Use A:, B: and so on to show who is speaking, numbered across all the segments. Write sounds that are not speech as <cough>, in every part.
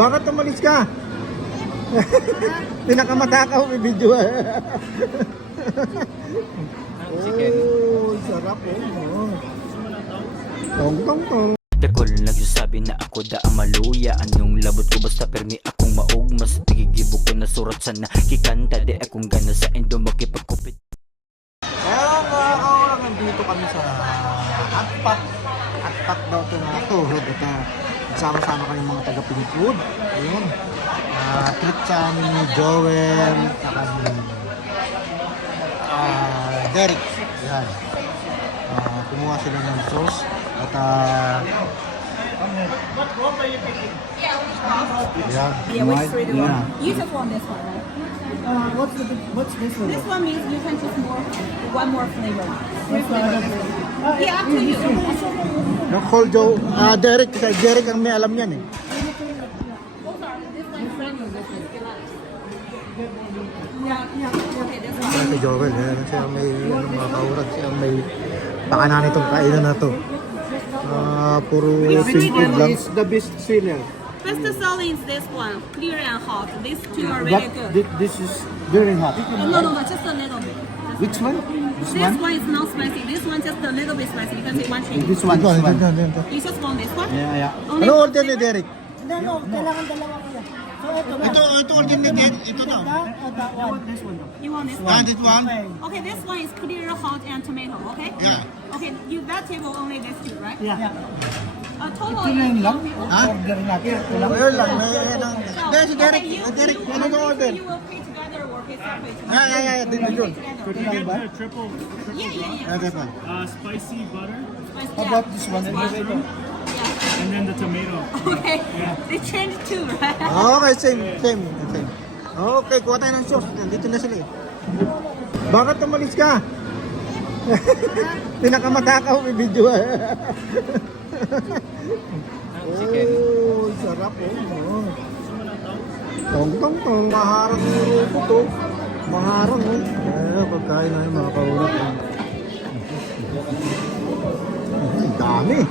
A: Bakit umalis ka? <laughs> Pinakamatakaw may video. <laughs> oh, sarap oh. Tong tong tong.
B: Dakol nagsasabi na ako da ang maluya Anong labot ko basta permi akong maog Mas tigigibok ko na surat sa nakikanta Di akong gana sa endo makipagkupit
A: Kaya mga kaurang, nandito kami sa Atpat. Atpat daw ito na ito. Uh, sama-sama kami mga taga-Pinkwood. Ayun. Uh, amin ni Joel. Saka ni ah, Derek. Yan. Ah, kumuha sila ng sauce. At uh, yan.
C: Yeah, which three do you
A: Yeah.
C: want? You just want this one, right?
D: Uh, what's the what's this one?
C: This one means you can choose more, one more flavor. Three flavors.
D: flavor?
C: Yeah, up to you.
A: Nag-call Joe. Ah, Derek. Kasi Derek ang may alam yan eh. Si Joel, yan siya may ano, mga kaurag, siya may pakanan itong kainan na to. Ah, puro seafood lang.
D: the best seller.
C: Best selling is this one, clear and hot. These two are
D: But
C: really good.
D: thi- this is very hot.
C: No, no, no, just a little bit.
D: Which one? This
C: This
D: one?
C: one is not spicy. This one just a little bit spicy. You can take one change.
D: This one.
A: Ito,
D: This
A: ito,
D: one.
C: You just want this one?
D: Yeah, yeah.
C: Only
A: Ano order ni? Derek?
E: Hindi, no, kailangan dalawa ko yan. So, ito na.
A: Ito, ito order ni Derek. Ito na.
E: That or that one?
D: This one.
C: You want this one?
A: this one?
C: Okay, this one is clear, hot, and tomato, okay?
A: Yeah.
C: Okay, you vegetable only these two, right?
D: Yeah.
C: Uh, total.
D: Ito lang lang.
A: Ha?
D: Order natin. Ito lang.
A: Ayun lang, may ano. Derek, si Derek.
C: Okay, you,
A: Derek, ano yung order?
C: You will pay
A: Yeah, yeah, yeah, dito, dito.
D: Ito lang ba?
F: triple,
C: Yeah, yeah, yeah.
A: Ah, one.
F: uh, spicy butter,
C: Spice-
D: How
C: yeah.
D: about this one?
C: Yeah.
F: and then the tomato.
C: Okay. They changed too, right?
A: Okay, same, same, same. Okay, kuha tayo ng sauce. Dito na sila eh. Bakit umalis ka? <laughs> Pinakamatakaw may video. oh, sarap oh. Tong tong tong, maharang yung rupo to. Maharang oh. Eh, pagkain na yung mga kaulat. Oh. Ang dami.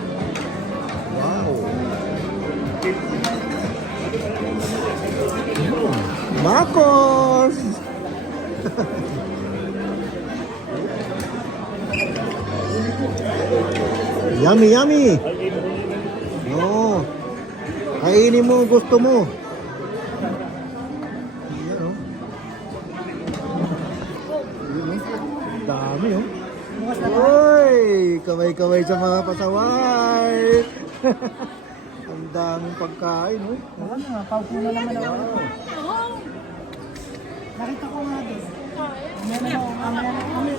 A: Wow. Marcos! <laughs> yummy, yummy! No. Kainin mo gusto mo. Dami, oh. Uy! Kamay-kamay sa mga pasaway! <laughs> ang daming pagkain, oh.
D: Ano nga, paupo na naman ako.
E: Nakita ko nga din. Meron ako, mamaya na kami.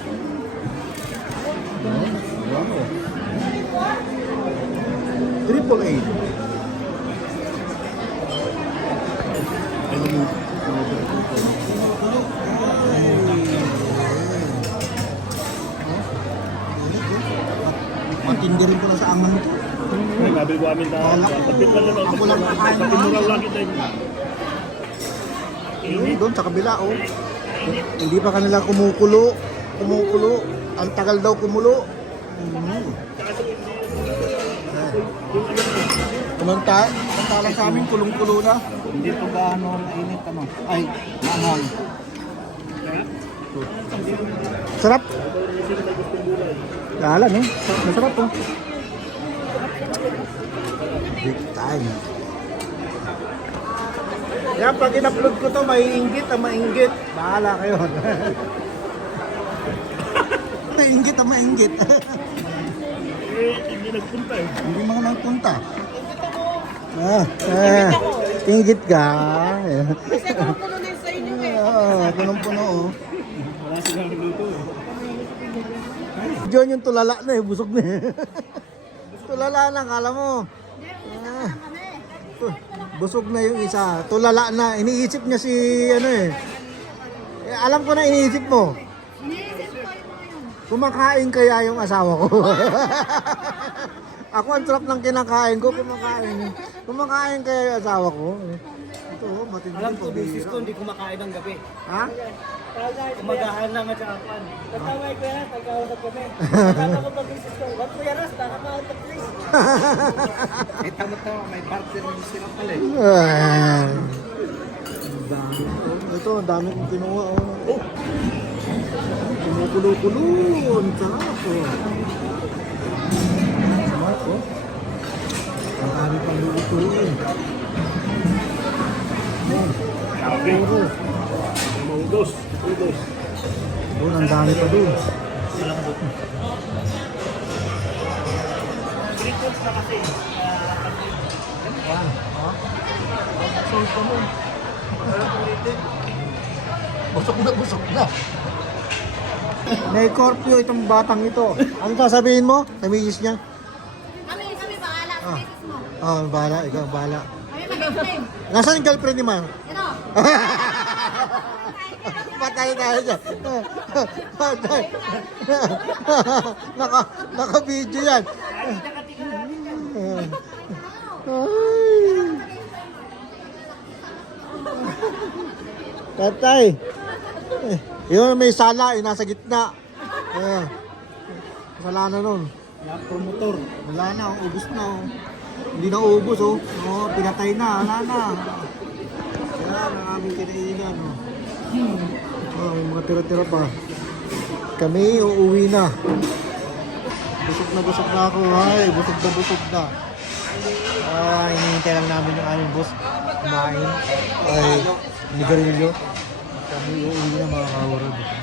A: Wow. Triple A. Na sa angan to.
F: Ay, nabil ko amin na. Tapit lang naman.
A: Ako lang kakain ng hangin.
F: lang kita.
A: Yun, doon sa kabila, oh. Hindi pa kanila kumukulo. Kumukulo. Ang tagal daw kumulo. Mm. Kumanta, kumanta sa amin, kulong-kulo na.
D: Hindi po gaano mainit ano. Ay, mahal.
A: Sarap. Lala, no? Masarap, oh. Big time. Yan, pag in-upload ko to, maiinggit ang mainggit. Bahala kayo. <laughs> maiinggit ang mainggit.
F: Eh, hindi nagpunta eh.
A: Hindi mga nagpunta. Ah, ah, inggit ka.
C: Kasi kung puno na sa inyo eh.
A: Oo, punong-puno, oh.
F: Wala silang luto eh.
A: Diyon yung tulala na eh, busog na eh. <laughs> tulala na, kala mo. Busog na yung isa. Tulala na, iniisip niya si ano eh. eh alam ko na iniisip mo. Kumakain kaya yung asawa ko. <laughs> Ako ang sarap ng kinakain ko, kumakain. Kumakain kaya yung asawa ko. Ito, oh, matindi
D: Alam ko, bisis ko, hindi kumakain ng gabi.
A: Ha?
D: Kumagahan lang at saka pan. Tatawag ko yan, nagkausap kami. Tama ko pag bisis ko, wag ko yaras, nakakausap please. Eh, tama-tama, may partner yung sila pala eh.
A: Ah. ang dami kong kinuha. Oh. oh. Kumukulo-kulo. Ang sarap. Oh. Sarap, oh. Ang dami pang lulutuin. Puro.
F: Maudos. Udos.
A: Doon, ang dami pa doon. Busok na, busok na. May Scorpio itong batang ito. Ano sasabihin mo? Namigis niya?
E: Kami, kami bahala
A: Ah. Ah, bahala, ikaw, bahala. Nasaan yung girlfriend ni Man?
E: Ito. <laughs>
A: Patay tayo dyan. Patay. naka, naka-video yan. Ay. Tatay. Eh, Yun, may sala, eh, nasa gitna. Ayan. Wala na nun.
D: Yung promotor.
A: Wala na, oh, ubus na. Oh. Hindi na ubus, oh. oh pinatay na, wala na. Yan ang aming kinainan. Oh. Oh, may mga tira-tira pa. Kami, uuwi na. Busog na busog na ako, ay. Busog na busog na. Ah, hinihintay lang namin yung aming boss kumain. Ay, nigarilyo. Kami uuwi na mga kawarad.